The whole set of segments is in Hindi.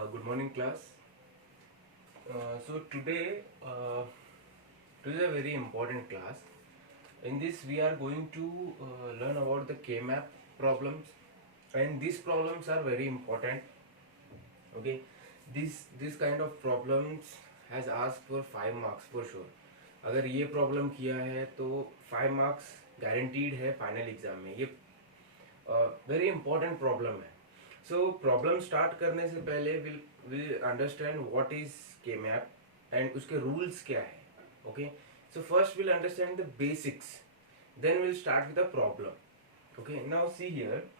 Good morning, class. So today is a very important class. In this, we are going to learn about the K-map problems, and these problems are very important. Okay, this kind of problems has asked for 5 marks for sure. अगर ये प्रॉब्लम किया है तो 5 marks गारंटीड है फाइनल एग्जाम में. ये वेरी इंपॉर्टेंट प्रॉब्लम है. सो प्रॉब्लम स्टार्ट करने से पहले will understand what is K map and उसके रूल्स क्या है. Okay, so first will understand the basics, then will start with the problem. Okay, now see here,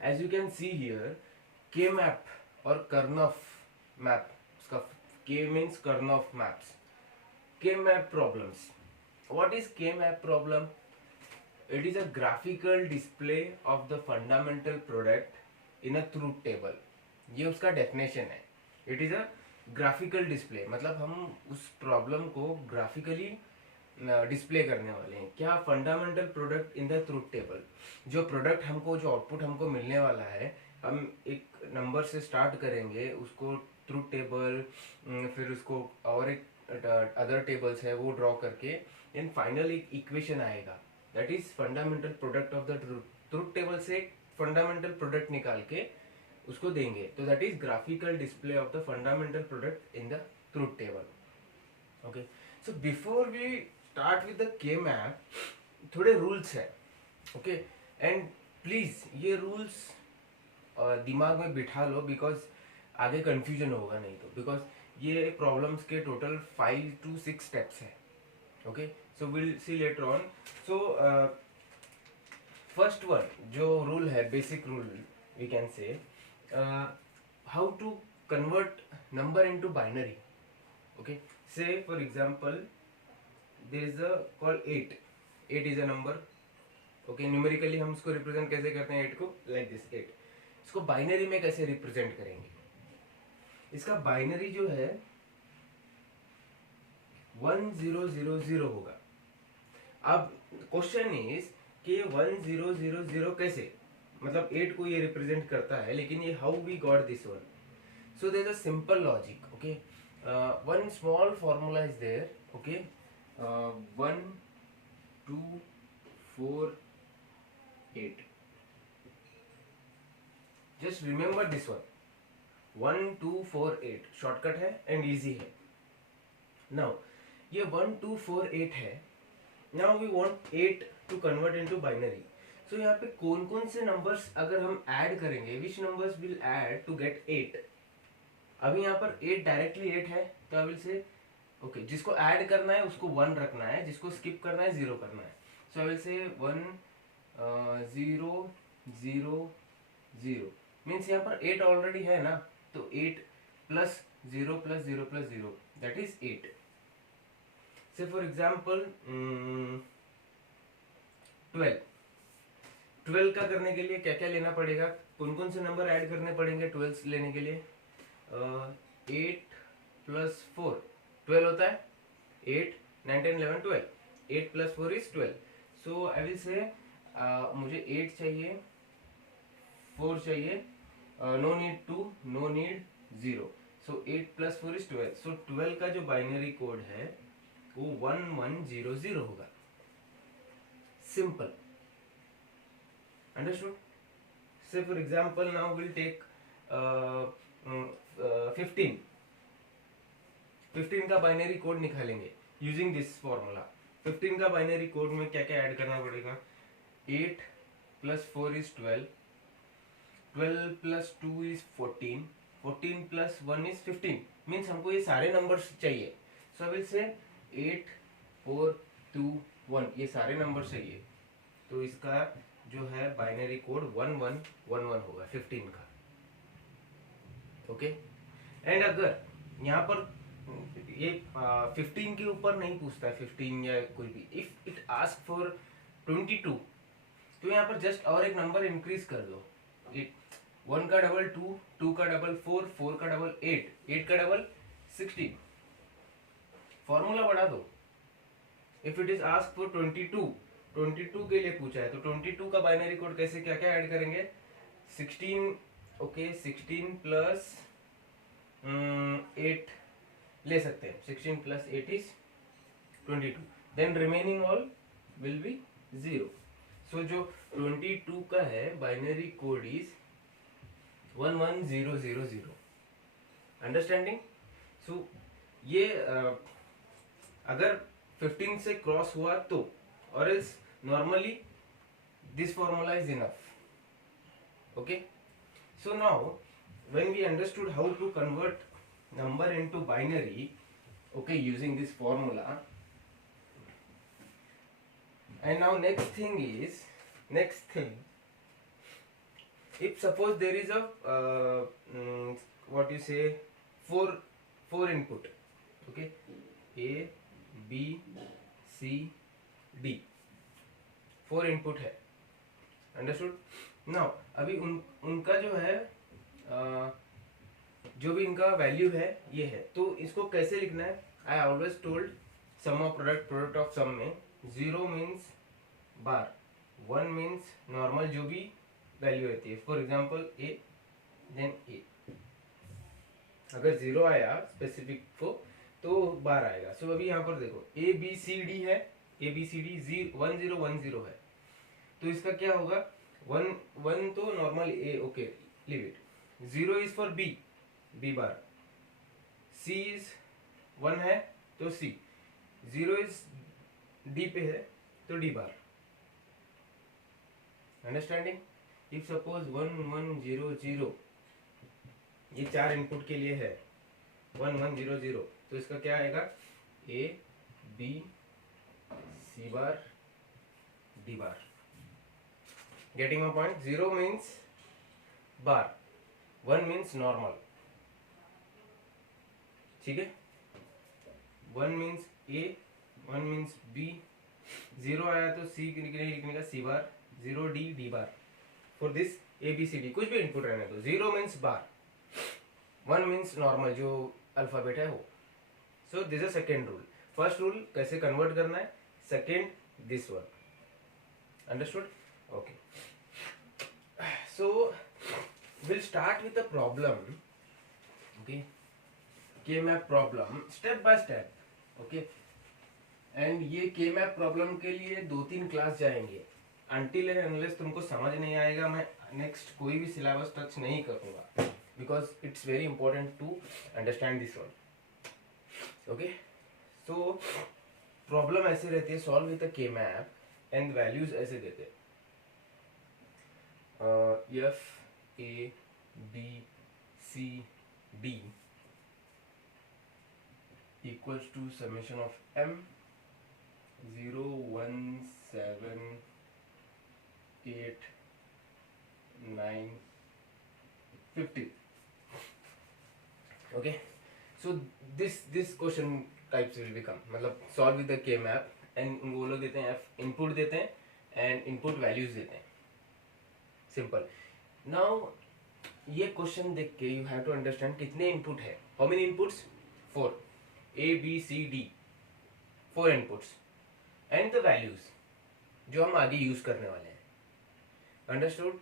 as you can see here, K map और कर्नफ मैप. उसका K means Karnaugh maps. K map problems. What is K map problem? It is a graphical display of the fundamental product in a truth table. ये उसका डेफिनेशन है. It is a graphical display, मतलब हम उस प्रॉब्लम को ग्राफिकली डिस्प्ले करने वाले हैं. क्या? Fundamental product in the truth table. जो प्रोडक्ट हमको, जो आउटपुट हमको मिलने वाला है, हम एक नंबर से स्टार्ट करेंगे, उसको ट्रूथ टेबल, फिर उसको और एक अदर टेबल्स है वो ड्रॉ करके, इन फाइनल एक इक्वेशन आएगा. That is fundamental product of the truth table से एक फंडामेंटल प्रोडक्ट निकाल के उसको देंगे. तो that is graphical display of the fundamental product in the truth table. Okay, so before we start with the K map, थोड़े रूल्स है. ओके, एंड प्लीज ये रूल्स दिमाग में बिठा लो, बिकॉज आगे कंफ्यूजन होगा नहीं तो. बिकॉज ये प्रॉब्लम्स के टोटल 5 to 6 स्टेप्स है. Okay, so we'll see later on. So first one जो rule है, basic rule we can say, how to convert number into binary. Okay, say for example there is a call 8. 8 is a number. Okay, numerically हम इसको represent कैसे करते हैं 8 को? like this 8. इसको binary में कैसे represent करेंगे? इसका binary जो है 1000 होगा. अब क्वेश्चन इज कि 1000 कैसे, मतलब 8 को ये रिप्रेजेंट करता है, लेकिन ये how we got this one. So there is a simple logic. Okay, one small formula is there. Okay, 1 2 4 8. Just remember this one. 1 2 4 8 shortcut है एंड इजी है. नाउ ये 1 2 4 8 है. Now we want 8 to convert into binary. So यहाँ पे कौन कौन से नंबर्स अगर हम ऐड करेंगे, which numbers will add to get 8? अभी यहाँ पर 8 डायरेक्टली 8 है, तो आई विल से ओके, जिसको ऐड करना है उसको 1 रखना है, जिसको स्किप करना है 0 करना है. सो आई विल से 1 0 0 0 मीन्स यहाँ पर 8 ऑलरेडी है ना, तो 8 plus 0 plus 0 plus 0 that is 8. से फॉर एग्जाम्पल 12 का करने के लिए क्या क्या लेना पड़ेगा, कौन कौन से नंबर ऐड करने पड़ेंगे 12 लेने के लिए? 8 प्लस 4 12 होता है. 8 9 10 11 12. 8 plus 4 is 12. So I will say मुझे 8 चाहिए, 4 चाहिए, no need 2, no need 0. So 8 plus 4 is 12. So 12 का जो बाइनरी कोड है वो 1100 होगा. Simple, understood? Say for example now will take 15 का बाइनरी कोड निकालेंगे यूजिंग दिस फॉर्मूला. 15 का बाइनरी कोड में क्या क्या ऐड करना पड़ेगा? 8 plus 4 is 12. 12 plus 2 is 14. 14 plus 1 is 15. Means हमको ये सारे नंबर्स चाहिए. सो आई विल से 8 4 2 1 ये सारे नंबर चाहिए. तो इसका जो है बाइनरी कोड 1111 होगा 15 का. ओके, एंड अगर यहाँ पर ये 15 के ऊपर नहीं पूछता है, 15 या कोई भी, इफ इट आस्क फॉर 22, तो यहाँ पर जस्ट और एक नंबर इंक्रीज कर दो. 1 का डबल 2, 2 का डबल 4, 4 का डबल 8, 8 का डबल 16. फॉर्मूला बढ़ा दो. If it is ask for 22 के लिए पूछा है, तो 22 का बाइनरी कोड कैसे क्या क्या ऐड करेंगे? 16 ओके 16 प्लस 8 ले सकते हैं. 16 plus 8 is 22. Then remaining all will be 0. So जो 22 का है binary code is 11000. Understanding. So ये अगर 15 से क्रॉस हुआ तो, और is normally this formula is enough. Okay. So now when we understood how to convert number into binary, okay, using this formula, and now next thing, if suppose there is a what you say, four input, okay, A B C D, 4 input है. Understood? Now अभी उनका जो है जो भी इनका वैल्यू है ये है, तो इसको कैसे लिखना है? I always told sum of product of sum में 0 मीन्स बार, 1 मीन्स नॉर्मल जो भी वैल्यू रहती है. फॉर एग्जांपल ए, देन ए. अगर 0 आया स्पेसिफिक को तो बार आएगा. सो अभी यहाँ पर देखो ए बी सी डी है, ए बी सी डी 1010 है, तो इसका क्या होगा? 1 तो normal A, okay leave it. 0 is for B, B bar. C is 1 है तो सी. 0 इज डी पे है तो D bar. Understanding. If suppose 1100, ये 4 इनपुट के लिए है 1100, तो इसका क्या आएगा? A B C bar D bar. Getting my point? 0 means bar, 1 means normal. ठीक है. 1 means A, 1 means B. 0 आया तो C लिखने का C bar, 0 D D bar. For this A B C D कुछ भी इनपुट रहने दो. 0 means bar, 1 means normal जो अल्फाबेट है वो. So this is second rule. First rule कैसे कन्वर्ट करना है, second this one. Understood? Okay. So we'll start with a problem. Okay. K-map problem step by step. Okay. And ये K-map problem के लिए 2-3 क्लास जाएंगे. Until and unless तुमको समझ नहीं आएगा, मैं next कोई भी सिलेबस टच नहीं करूँगा. Because it's very important to understand this one. Okay. So problem ऐसे रहती है, solve with a K-map and values ऐसे देते हैं. F A B C D equals to summation of M 0 1 7 8 9 50. Okay, so this question types will become, मतलब solve with the K map, and वो लोग देते हैं F input देते हैं and input values देते हैं. सिंपल. नाउ ये क्वेश्चन देख के यू हैव टू अंडरस्टैंड कितने इनपुट है. How many inputs? 4. A B C D, 4 inputs and the values जो हम आगे यूज करने वाले हैं. अंडरस्टूड?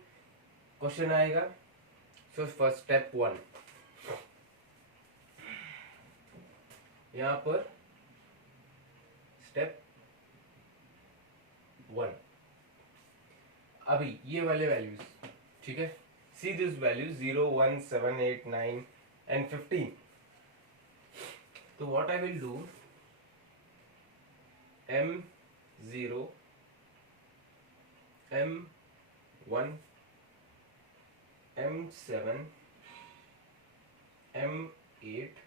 क्वेश्चन आएगा. सो फर्स्ट स्टेप 1, यहाँ पर स्टेप 1. अभी ये वाले वैल्यूज, ठीक है. See this values 0 1 7 8 9 and 15. तो what I will do, M0 M1 M7 M8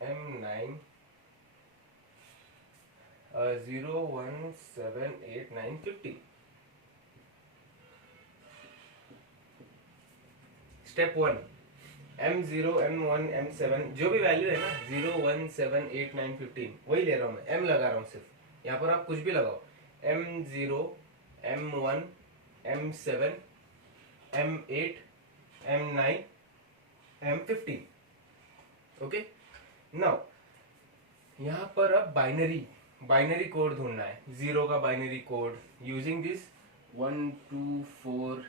M9 0 1 7 8 9 15. Step 1, M0 M1 M7 जो भी वैल्यू है ना, 0 1 7 8 9 15 वही ले रहा हूँ मैं. M लगा रहा हूँ सिर्फ. यहाँ पर आप कुछ भी लगाओ. M0 M1 M7 M8 M9 M15. Okay. Now यहाँ पर अब बाइनरी कोड ढूंढना है. 0 का binary code using this 1 2 4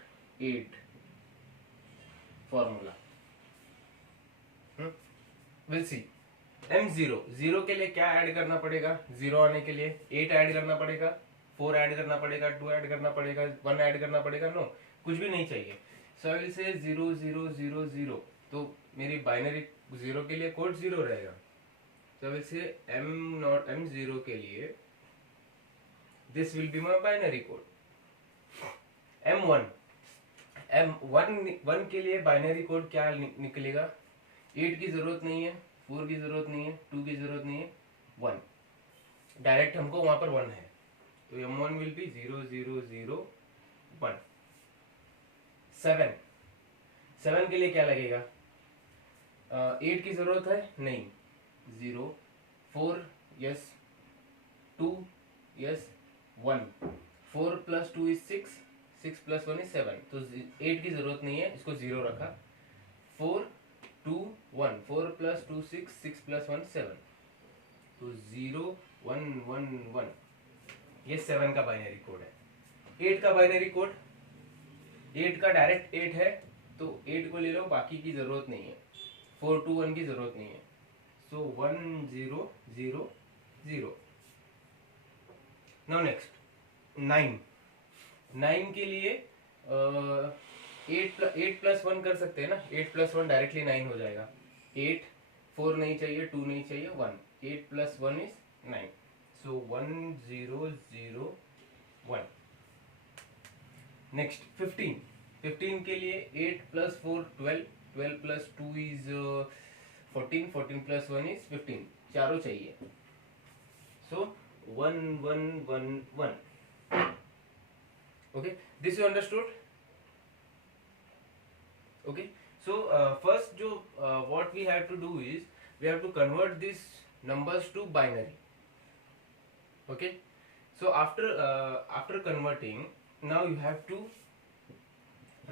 8 formula. Will see. m0 0 के लिए क्या ऐड करना पड़ेगा? 0 आने के लिए 8 ऐड करना पड़ेगा, 4 ऐड करना पड़ेगा, 2 ऐड करना पड़ेगा, 1 ऐड करना पड़ेगा? नो, कुछ भी नहीं चाहिए। सो आई विल से 0 0 0 0। तो मेरी बाइनरी 0 के लिए कोड 0 रहेगा। सो आई विल से m0 के लिए this will be my binary code. m1 के लिए बाइनरी कोड क्या निकलेगा? 8 की जरूरत नहीं है, 4 की जरूरत नहीं है, 2 की जरूरत नहीं है, 1 डायरेक्ट हमको वहां पर 1 है। तो m1 विल बी 0 0 0 1। 7 के लिए क्या लगेगा? 8 की जरूरत है नहीं, 0 4 yes, 2 yes, 1 4 plus 2 is 6, 6 plus 1 is 7। तो 8 की जरूरत नहीं है, इसको 0 रखा। 4 2 1 4 प्लस 2 6, 6 प्लस 1 7। तो 0 1 1 1 ये 7 का बाइनरी कोड है। 8 का बाइनरी कोड, 8 का डायरेक्ट 8 है तो 8 को ले लो, बाकी की जरूरत नहीं है। 4 2 1 की जरूरत नहीं है। सो 1 0 0 0। नाउ नेक्स्ट 9 के लिए 8 प्लस 1 कर सकते हैं ना। 8 प्लस 1 डायरेक्टली 9 हो जाएगा। 8 4 नहीं चाहिए, 2 नहीं चाहिए, 1। 8 प्लस 1 इज 9। सो 1 0 0 1। नेक्स्ट 15 के लिए 8 plus 4 12, 12 plus 2 is 14, 14 plus 1 is 15। चारों चाहिए। सो 1 1 1 1। Okay, this you understood? Okay, so first जो what we have to do is we have to convert these numbers to binary. Okay, so after converting, now you have to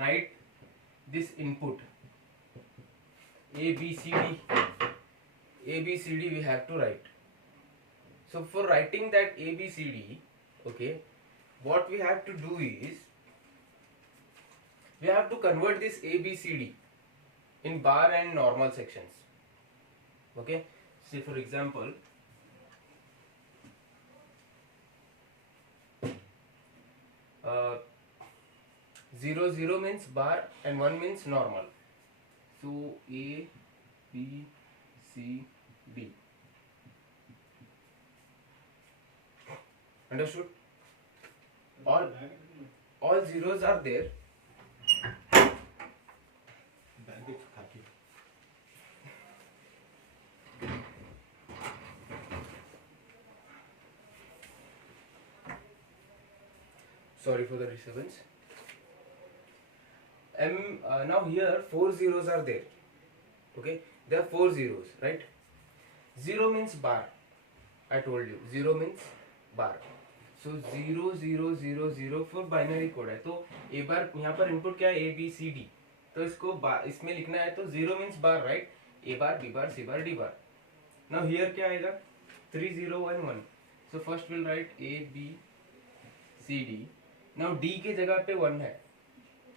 write this input a b c d we have to write. So for writing that a b c d, okay, what we have to do is we have to convert this a b c d in bar and normal sections. Okay, say for example, uh, 0 0 means bar and 1 means normal. So a b c d. Understood? All zeros are there. Sorry for the disturbance. Now here 4 zeros are there. Okay, there are 4 zeros, right? 0 means bar. I told you 0 means bar. So 0 0 0 0 for binary code है। तो एक बार यहाँ पर इनपुट क्या है? A B C D। तो इसको इसमें लिखना है तो 0 means bar, right? A bar, B bar, C bar, D bar. Now here क्या आएगा? 3 0 1 1. So first we'll write A B C D. Now D के जगह पे 1 है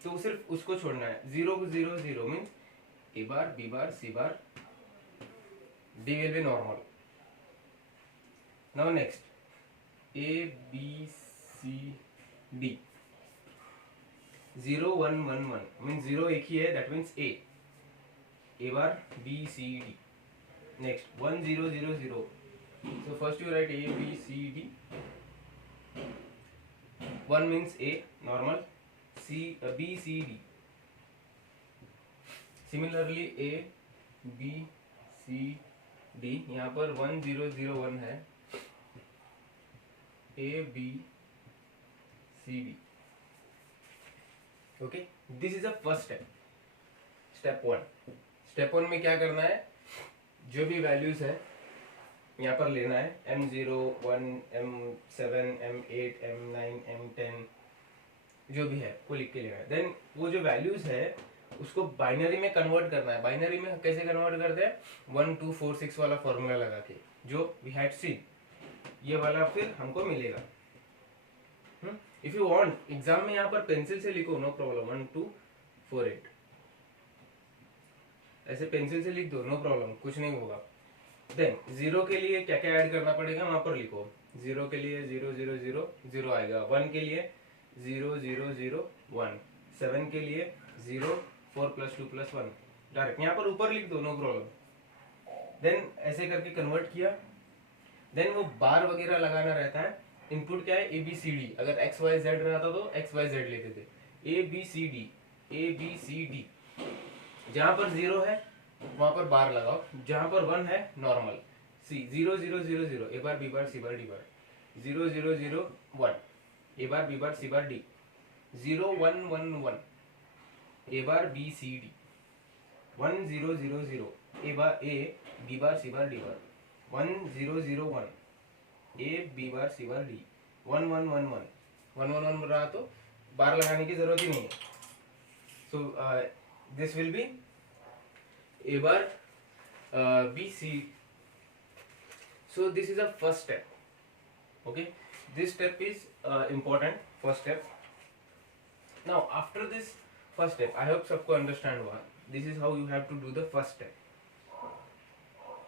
तो सिर्फ उसको छोड़ना है। 0 0 0 means A bar, B bar, C bar, D will be normal. Now next A B C D 0 1 1 1 means 0 एक ही है, that means A bar B C D. Next 1 0 0 0. So first you write A B C D. 1 means A normal, B C D. Similarly A B C D, यहाँ पर 1 0 0 1 है, A B C D. Okay, this is the first step. Step 1. Step 1 में क्या करना है? जो भी वैल्यूज है यहाँ पर लेना है। M0 1 M7 M8 M9 M10 जो भी है वो लिख के लेना है। देन वो जो वैल्यूज है उसको बाइनरी में कन्वर्ट करना है। बाइनरी में कैसे कन्वर्ट करते हैं? 1 2 4 6 वाला फॉर्मूला लगा के, जो वी हैड सीन, ये वाला फिर हमको मिलेगा। इफ यू वांट एग्जाम में यहाँ पर पेंसिल से लिखो, नो प्रॉब्लम। 1 2 4 8। ऐसे पेंसिल से लिख दो, नो प्रॉब्लम, कुछ नहीं होगा। देन 0 के लिए क्या क्या ऐड करना पड़ेगा वहां पर लिखो। 0 के लिए 0 0 0 0 आएगा। 1 के लिए 0 0 0 1। 7 के लिए 0 4 + 2 + 1। डायरेक्ट यहाँ पर ऊपर लिख दो, नो प्रॉब्लम। देन ऐसे करके कन्वर्ट किया। देन वो बार वगैरह लगाना रहता है। इनपुट क्या है, ABCD। अगर XYZ रहता तो XYZ लेते थे। ABCD ABCD। जहां पर 0 है वहां पर बार लगाओ, जहां पर 1 है normal. See 0 0 0 0 A bar B bar C bar D bar. 0 0 0 1 A bar B bar C bar D। 0 1 1 1 A bar B C D। 1 0 0 0 A bar A B bar C bar D bar. 1 0 0 1 A B bar C bar D। 1 1 1 1 1 1 1 रहा तो बार लगाने की जरूरत ही नहीं है। So this will B A bar B C। So this is a first step. Okay, this step is important, first step. Now after this first step, I hope सबको understand हुआ। This is how you have to do the first step.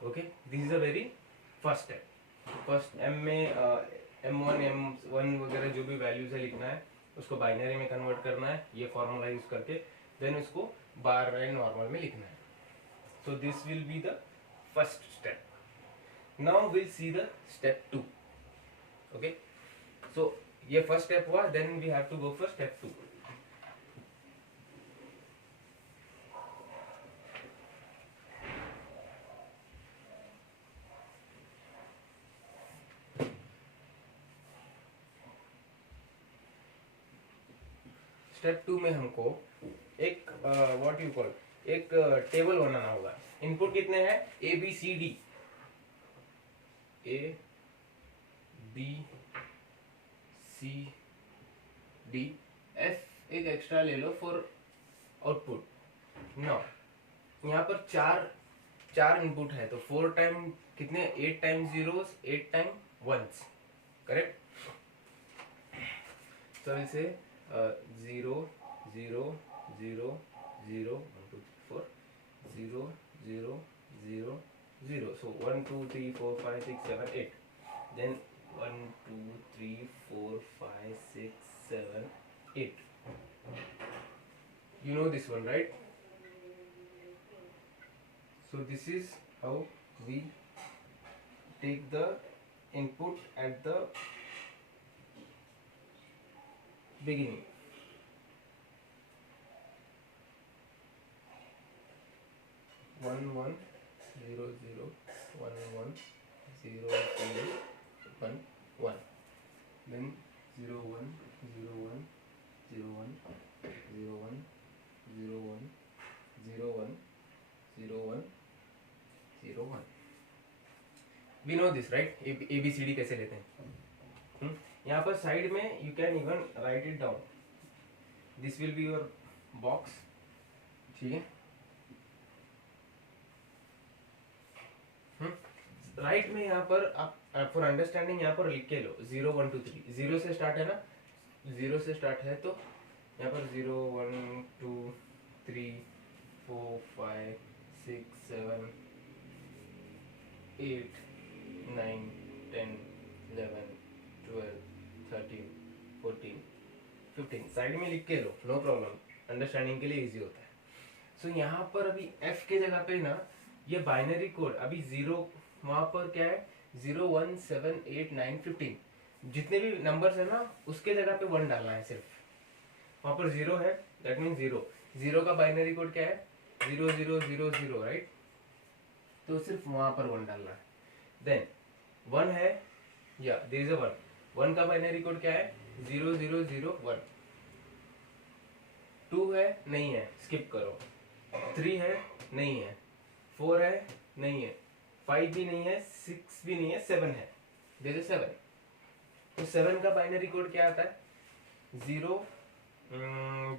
Okay, this is a very first step. First M में M1 M1 वगैरह जो भी वैल्यूज है लिखना है, उसको बाइनरी में कन्वर्ट करना है ये फॉर्मूला यूज करके। देन उसको बार एंड नॉर्मल में लिखना है। So this will be the first step. Now we'll see the step 2. Okay. So ये first step हुआ, then we have to go for step 2. Step 2 में हमको एक व्हाट यू कॉल एक टेबल बनाना होगा। इनपुट कितने हैं, ABCD A B C D F एक एक्स्ट्रा ले लो फॉर आउटपुट। नो यहाँ पर चार इनपुट है तो 4 टाइम कितने, 8 time zeros 8 time ones, correct. तो इसे 0 0 0 0 1 2 3 4 0 0 0 0। So 1 2 3 4 5 6 7 8। Then 1 2 3 4 5 6 7 8। You know this one, right? So this is how we take the input at the beginning. One one 0 0 1 1 0 0 1 1। Then 0 1 0 1 0 1 0 1 0 1 0 1 0 1 0 1। We know this, right? ABCD कैसे लेते हैं। यहाँ पर साइड में you can even write it down. This will be your box, ठीक है। राइट में यहाँ पर आप फॉर अंडरस्टैंडिंग यहाँ पर लिख के लो 0 1 2 3। 0 से स्टार्ट है ना, 0 से स्टार्ट है तो यहाँ पर 0 1 2 3 4 5 6 7 8 9 10 11 12 13 14 15। साइड में लिख के लो, नो प्रॉब्लम, अंडरस्टैंडिंग के लिए इजी होता है। सो यहाँ पर अभी F के जगह पे ना ये बाइनरी कोड अभी 0 वहां पर क्या है 0 1 7 8 9 15 जितने भी नंबर्स है ना उसके जगह पे 1 डालना है सिर्फ। वहां पर 0 है दैट मीन 0 का बाइनरी कोड क्या है 0 0 0 0, राइट। तो सिर्फ वहां पर 1 डालना है। देन 1 है या देयर इज अ 1 का बाइनरी कोड क्या है 0 0 0 1। 2 है नहीं है, स्किप करो। 3 है नहीं है, 4 है नहीं है, 5 भी नहीं है, 6 भी नहीं है, 7 है, जैसे 7। तो 7 का बाइनरी कोड क्या आता है 0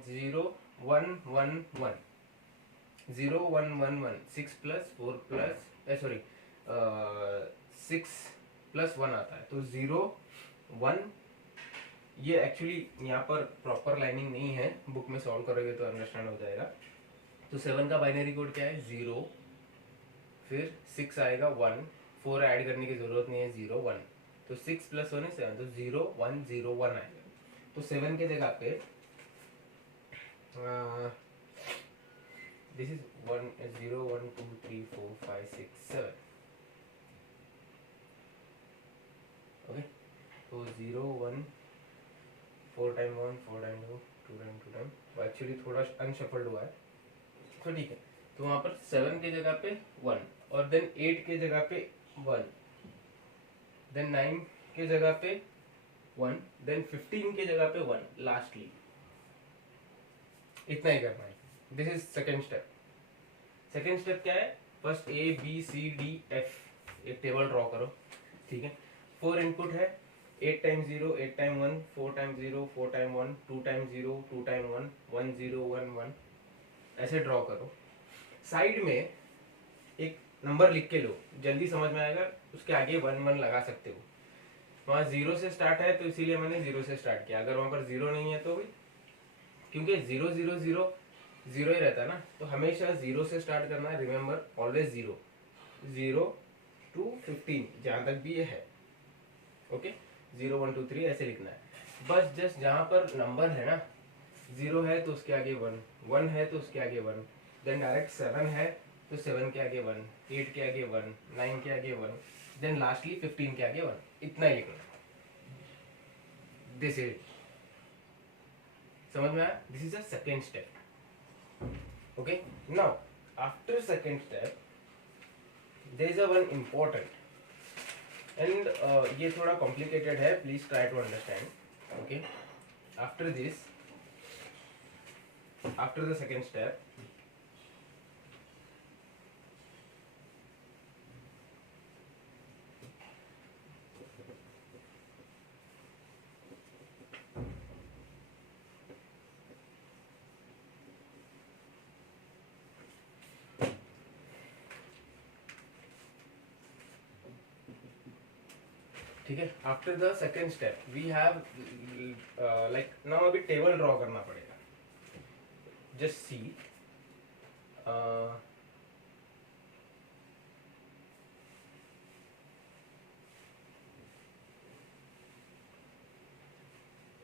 0 1 1 1 0 1 1 1। 6 + 4 + सॉरी 6 + 1 आता है तो 0 1। ये एक्चुअली यहाँ पर प्रॉपर लाइनिंग नहीं है, बुक में सॉल्व करोगे तो अंडरस्टैंड हो जाएगा। तो 7 का बाइनरी कोड क्या है 0, फिर 6 आएगा 1, 4 ऐड करने की जरूरत नहीं है 0 1, तो 6 प्लस 1 है 7, तो 0 1 0 1 आएगा। तो 7 के जगह पे दिस इज 1 0 1 2 3 4 5 6 7, ओके। तो 0 1 4 टाइम 1 4 टाइम 2 2 टाइम 2 टाइम, वो एक्चुअली थोड़ा अनशफल्ड हुआ है, तो ठीक है। तो वहाँ पर 7 के जगह पे 1, और देन 8 के जगह पे 1, देन 9 के जगह पे 1, देन 15 के जगह पे 1 लास्टली। इतना ही करना है। This is second step. Second step क्या है, first A B C D F एक टेबल ड्रॉ करो, ठीक है। 4 इनपुट है, 8 time 0 8 time 1 4 time 0 4 time 1 2 time 0 2 time 1 1 0 1 1, ऐसे ड्रॉ करो। साइड में एक नंबर लिख के लो, जल्दी समझ में आएगा, उसके आगे 1 1 लगा सकते हो। वहाँ 0 से स्टार्ट है तो इसीलिए मैंने 0 से स्टार्ट किया, अगर वहाँ पर 0 नहीं है तो भी, क्योंकि 0 0 0 0 ही रहता है ना, तो हमेशा 0 से स्टार्ट करना है, रिमेंबर ऑलवेज 0 0 टू 15 जहाँ तक भी ये है, ओके। 0 1 2 3 ऐसे लिखना है बस। जस्ट जहाँ पर नंबर है ना, 0 है तो उसके आगे 1 1 है तो उसके आगे 1, देन डायरेक्ट 7 है तो 7 के आगे 1 8 के आगे 1 9 के आगे 1, देन लास्टली 15 के आगे 1, इतना ही लिखना है। दिस इज, समझ में आया? This is a second step, okay. Now after second step there is a one important and ये थोड़ा कॉम्प्लिकेटेड है, please try to understand, okay. After this, after the second step, ठीक है। After the second step we have like now अभी टेबल ड्रॉ करना पड़ेगा। Just see,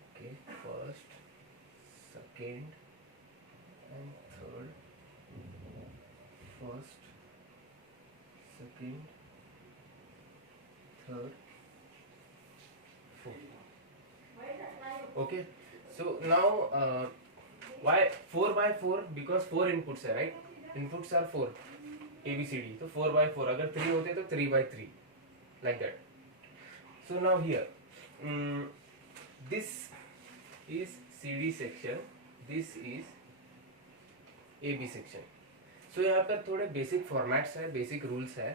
okay, first second and third, first second third fourth, okay. So now why 4 by 4, because 4 inputs है, right? Inputs are 4 A B C D, तो 4 by 4, अगर 3 होते तो 3 by 3, like that. So now here this is CD section, this is AB section. So यहाँ पर थोड़े बेसिक फॉर्मेट्स है, बेसिक रूल्स है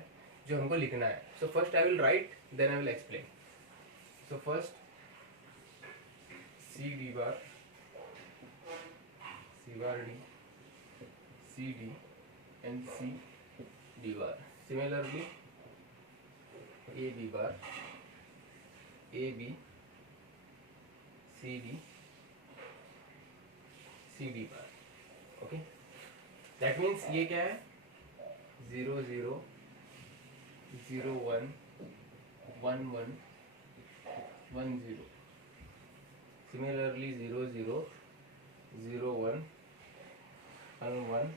जो हमको लिखना है. So first I will write, then I will explain. So first C D bar, C bar D, C D and C D bar. Similarly A B bar, A B, C D, C D bar. Okay, that means ये क्या है 0 0 0 1 1 1 1 0. Similarly 0 0 0 1 1 1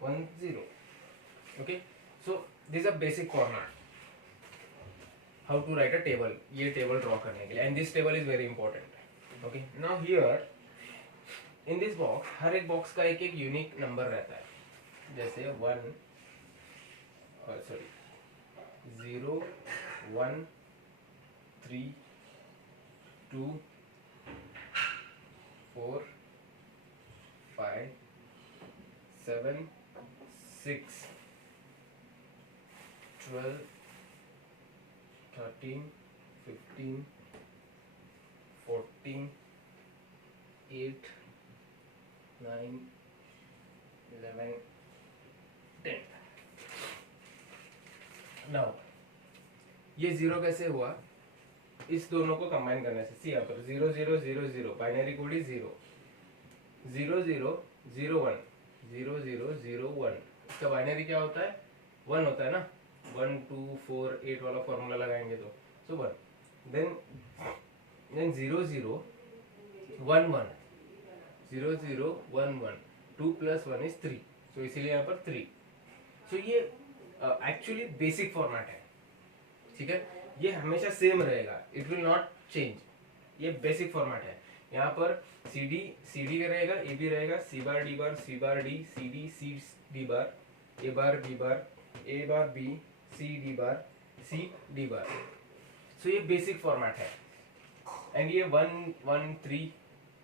1 0. Okay, so this is a basic format how to write a table. ये table draw करने के लिए, and this table is very important. Okay, now here in this box हर एक box का एक एक unique number रहता है, जैसे 1 0 1 3 2 4 5 7 6 12 13 15 14 8 9 11 10. Now ये 0 कैसे हुआ? इस दोनों को कंबाइन करने से. सी यहाँ पर 0 0 0 0 बाइनरी कोड ही 0 0 0 0 1 0 0 0 1। इसका बाइनरी क्या होता है? 1 होता है ना। 1 2 4 8 वाला फॉर्मूला लगाएंगे तो सो 1। देन 0 0 1 1, 0 0 1 1, 2 + 1 is 3, सो इसीलिए यहाँ पर 3। सो ये एक्चुअली बेसिक फॉर्मेट है, ठीक है। ये हमेशा सेम रहेगा, इट विल नॉट चेंज। ये बेसिक फॉर्मेट है। यहाँ पर सी डी रहेगा, ए बी रहेगा, C bar D bar, C bar D, C D C D bar, A bar B bar, A bar B, C D bar, C D bar. So ये बेसिक फॉर्मेट है। एंड ये 1 1 3,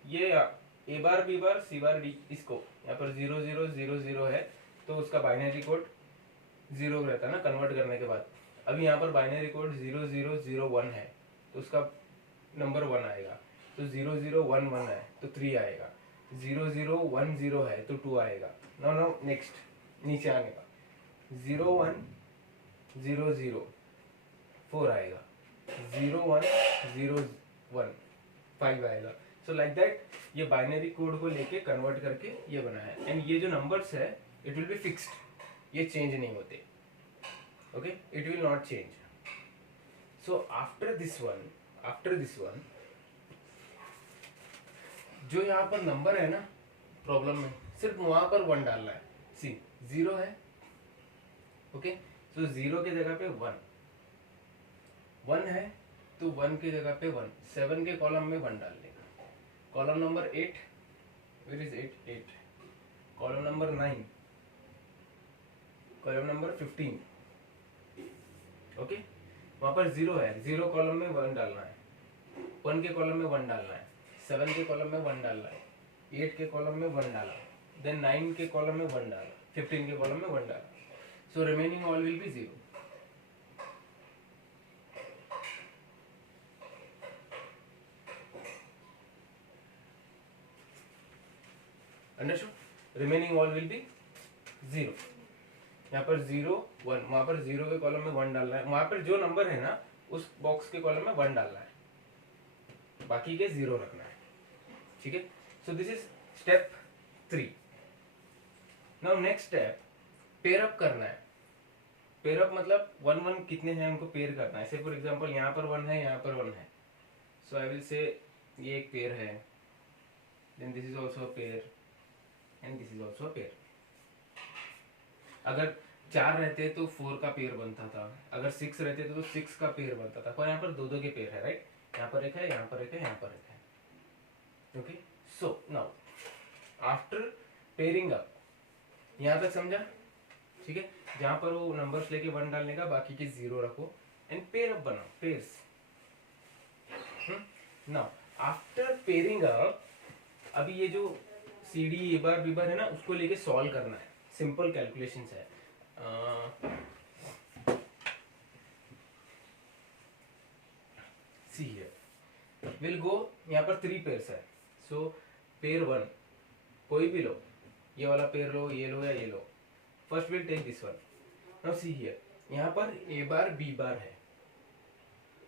ये ए bar B bar C bar D, इसको यहाँ पर 0 0 0 0 है तो उसका बाइनरी कोड 0 रहता है ना कन्वर्ट करने के बाद। अभी यहाँ पर बाइनरी कोड 0 0 0 1 है तो उसका नंबर 1 आएगा। तो 0 0 1 1 है तो 3 आएगा। 0 0 1 0 है तो 2 आएगा। नो नेक्स्ट नीचे आने का 0 1 0 0 4 आएगा। 0 1 0 1 5 आएगा। सो लाइक दैट ये बाइनरी कोड को लेके कन्वर्ट करके ये बना है। एंड ये जो नंबर्स है इट विल बी फिक्स्ड, ये चेंज नहीं होते। Okay, it will not change. So after this one जो यहाँ पर नंबर है ना प्रॉब्लम में, सिर्फ वहां पर 1 डालना है। सी 0 है, ओके, सो 0 के जगह पे 1 है तो 1 के जगह पे 1, 7 के कॉलम में 1 डाल देगा। Column number 8, where is 8 8, column number 9, column number 15, okay, वहां पर 0 है, 0 कॉलम में 1 डालना है, 1 के कॉलम में 1 डालना है, 7 के कॉलम में 1 डालना है, 8 के कॉलम में 1 डाला, देन 9 के कॉलम में 1 डाला, 15 के कॉलम में 1 डाला। So remaining all will be 0। Understood? Remaining all will be 0। यहाँ पर 0 1, वहां पर 0 के कॉलम में 1 डालना है, वहां पर जो नंबर है ना उस बॉक्स के कॉलम में 1 डालना है, बाकी के 0 रखना है, ठीक है। So this is step 3। Now next step pair up करना है। पेयर अप मतलब 1 1 कितने हैं उनको पेयर करना है। से फॉर एग्जांपल यहाँ पर 1 है, यहाँ पर 1 है, सो आई विल से ये एक पेयर है, then this is also a pair and this is also a pair. अगर 4 रहते तो 4 का पेयर बनता था, अगर 6 रहते तो 6 का पेयर बनता था, पर यहाँ पर 2 2 के पेयर है, राइट। यहाँ पर एक है, यहाँ पर एक है, यहाँ पर एक है, okay. So now after pairing up, यहाँ तक समझा, ठीक है। जहाँ पर वो नंबर्स लेके 1 डालने का, बाकी के 0 रखो एंड पेयर अप बनाओ, pairs. Now after pairing up, अभी ये जो C D A bar B बार है ना उसको लेके सॉल्व करना है। सिंपल कैलकुलेशंस है। सी हियर विल गो, यहाँ पर 3 पेयर्स है, सो पेयर 1 कोई भी लो, ये वाला पेयर लो, ये लो या ये लो। First will take this one. Now see here, यहाँ पर ए बार बी बार है,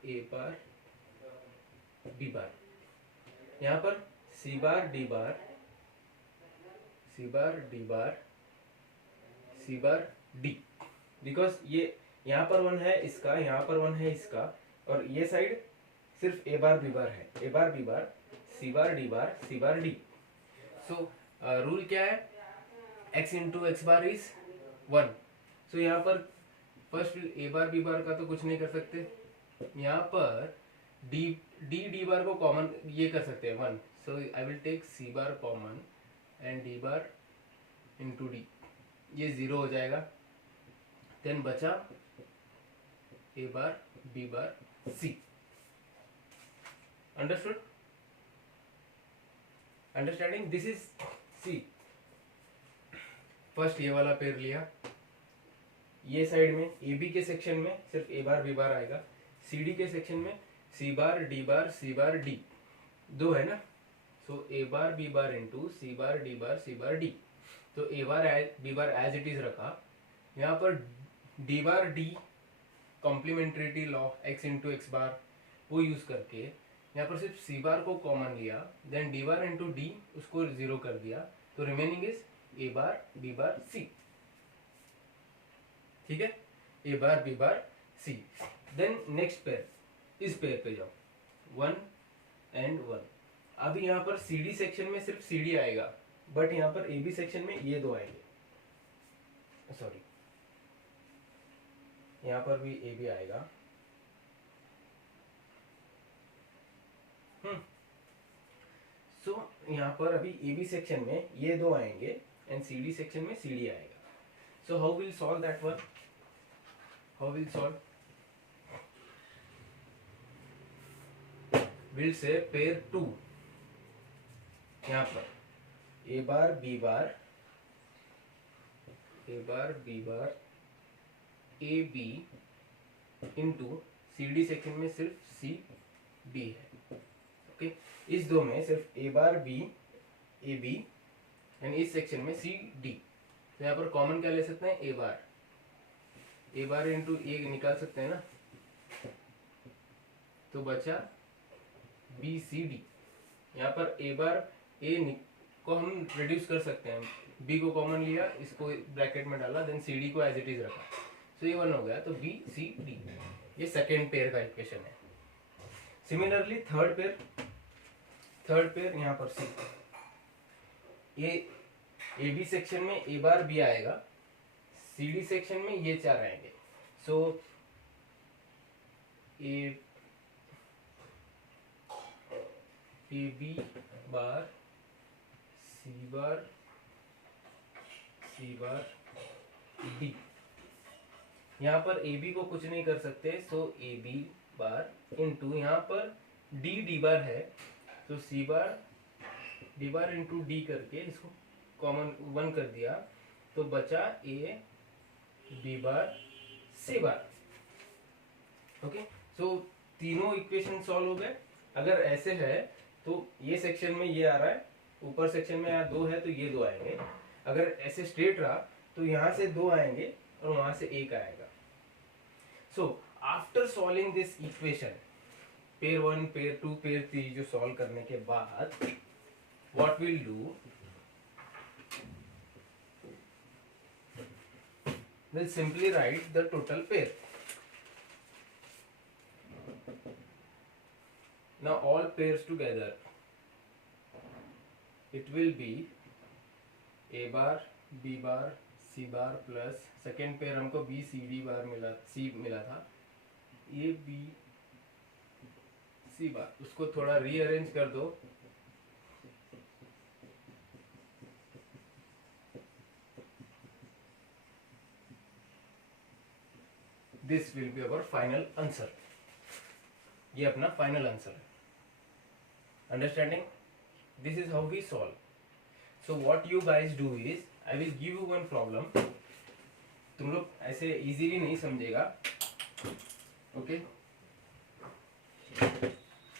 ए बार बी बार, यहाँ पर C bar D bar, C bar D bar, C bar D, because ये यहाँ पर 1 है इसका, यहाँ पर 1 है इसका, और ये साइड सिर्फ ए बार बी बार है, A bar B bar, C bar D bar, C bar D. So rule क्या है, x into X bar is 1। सो यहाँ पर फर्स्ट ए बार बी बार का तो कुछ नहीं कर सकते, यहाँ पर डी बार को कॉमन ये कर सकते हैं 1, so I will take C bar common and D bar into D, ये 0 हो जाएगा। देन बचा A bar B bar C. Understood? Understanding? This is C. First ये वाला पेयर लिया, ये साइड में ए बी के सेक्शन में सिर्फ ए बार बी बार आएगा, सी डी के सेक्शन में सी bar D bar C bar D, 2 है ना, so A bar B bar into C bar D bar C bar D. तो A bar B bar as it is रखा, यहाँ पर D bar D complementarity law X into X bar वो यूज करके यहाँ पर सिर्फ सी बार को कॉमन लिया, then D bar into D उसको 0 कर दिया, तो remaining is A bar B bar C, ठीक है, A bar B bar C. Then next pair, इस पेयर पे जाओ, 1 एंड 1। अभी यहाँ पर सी डी सेक्शन में सिर्फ सी डी आएगा, बट यहाँ पर ए बी सेक्शन में ये दो आएंगे, सॉरी यहाँ पर भी ए बी आएगा। सो यहाँ पर अभी ए बी सेक्शन में ये दो आएंगे एंड सी डी सेक्शन में सी डी आएगा। So how will solve that one, how will solve, will say pair 2, यहाँ पर A bar B bar, A bar B bar A B into C D section में सिर्फ सी डी है, ओके। इस दो में सिर्फ ए bar B A B and इस सेक्शन में सी डी। तो यहाँ पर कॉमन क्या ले सकते हैं, ए बार इंटू ए निकाल सकते हैं ना, तो बचा बी सी डी। यहाँ पर ए बार ए को हम रिड्यूस कर सकते हैं, बी को कॉमन लिया, इसको ब्रैकेट में डाला, देन सी डी को एज इट इज रखा, तो ये 1 हो गया। तो बी सी डी ये सेकेंड पेयर का इक्वेशन है। सिमिलरली थर्ड पेयर यहाँ पर सी, ए बी सेक्शन में ए बार बी आएगा, सी डी सेक्शन में ये 4 आएंगे। So A B bar C bar D. यहाँ पर ए बी को कुछ नहीं कर सकते, सो ए बी बार इंटू यहाँ पर डी बार है, तो सी bar D bar into D करके इसको कॉमन 1 कर दिया, तो बचा ए बी बार सी बार, ओके। सो तीनों इक्वेशन सॉल्व हो गए। अगर ऐसे है तो ये सेक्शन में ये आ रहा है, ऊपर सेक्शन में यहाँ 2 है तो ये 2 आएंगे। अगर ऐसे स्ट्रेट रहा तो यहाँ से 2 आएंगे और वहां से 1 आएगा। So after solving this equation, pair 1 pair 2 pair 3 जो सॉल्व करने के बाद what will do, we'll simply write the total pair. Now all pairs together, it will be a bar b bar c bar plus second pair हमको b c d बार मिला, c मिला था, a b c बार, उसको थोड़ा रीअरेंज कर दो, this will be our final answer. ये अपना फाइनल आंसर है। Understanding? This is how we solve. So what you guys do is, I will give you one problem, तुम लोग ऐसे इजीली नहीं समझेगा, okay,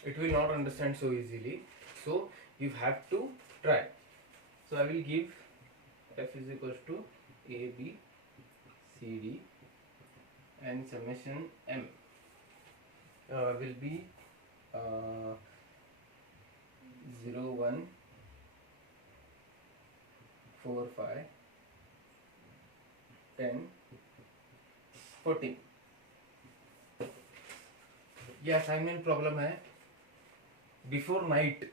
it will not understand so easily, so you have to try. So I will give f is equal to a b c d and summation m will be 0 1 4 5 10 14। ये असाइनमेंट प्रॉब्लम है, बिफोर नाइट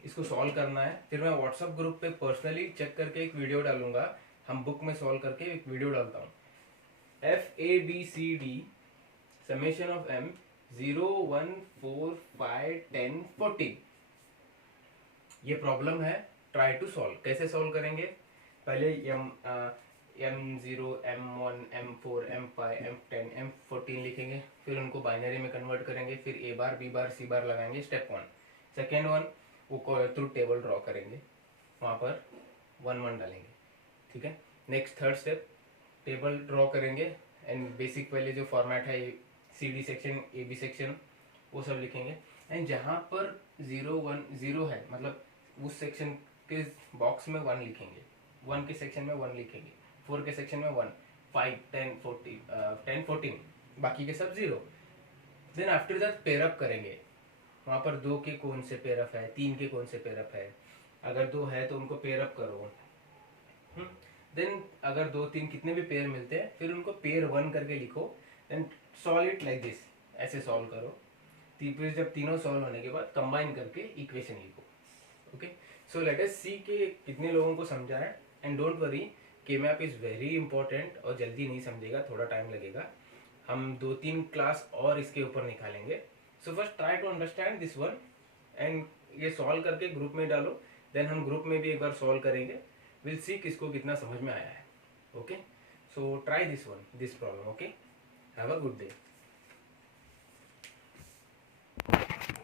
इसको सॉल्व करना है। फिर मैं व्हाट्सएप ग्रुप पे पर्सनली चेक करके एक वीडियो डालूंगा, हम बुक में सॉल्व करके एक वीडियो डालता हूँ। F A B C D summation of M 0 1 4 5 10 14। ये प्रॉब्लम है, ट्राई टू सॉल्व। कैसे सॉल्व करेंगे, पहले m0 m1 m4 m5 m10 m14 लिखेंगे, फिर उनको बाइनरी में कन्वर्ट करेंगे, फिर ए bar B bar C bar लगाएंगे, स्टेप 1। सेकेंड वन, वो ट्रूथ टेबल ड्रॉ करेंगे, वहाँ पर 1 1 डालेंगे, ठीक है। Next third step, table draw करेंगे एंड बेसिक पहले जो फॉर्मेट है C D section A B section वो सब लिखेंगे, एंड जहाँ पर 0 1 0 है मतलब उस सेक्शन के बॉक्स में 1 लिखेंगे, 1 के सेक्शन में 1 लिखेंगे, 4 के सेक्शन में 1, 5 10 10 14 बाकी के सब 0। Then after that pair up करेंगे, वहाँ पर 2 के कौन से पेयर अप है, 3 के कौन से पेयर अप है, अगर 2 है तो उनको पेयर अप करो, देन अगर 2 3 कितने भी पेयर मिलते हैं फिर उनको पेयर 1 करके लिखो, then solve it like this, ऐसे सॉल्व करो। फिर जब तीनों सॉल्व होने के बाद कंबाइन करके इक्वेशन लिखो। ओके, सो लेट अस सी कि कितने लोगों को समझा है। एंड डोंट वरी, के मैप इज़ वेरी इंपॉर्टेंट और जल्दी नहीं समझेगा, थोड़ा टाइम लगेगा। हम 2 3 क्लास और इसके ऊपर निकालेंगे। So first try to understand this one and ये सॉल्व करके ग्रुप में डालो, देन हम ग्रुप में भी एक बार सॉल्व करेंगे। विल सी किसको कितना समझ में आया है। Okay, so try this one, this problem. Okay, have a good day.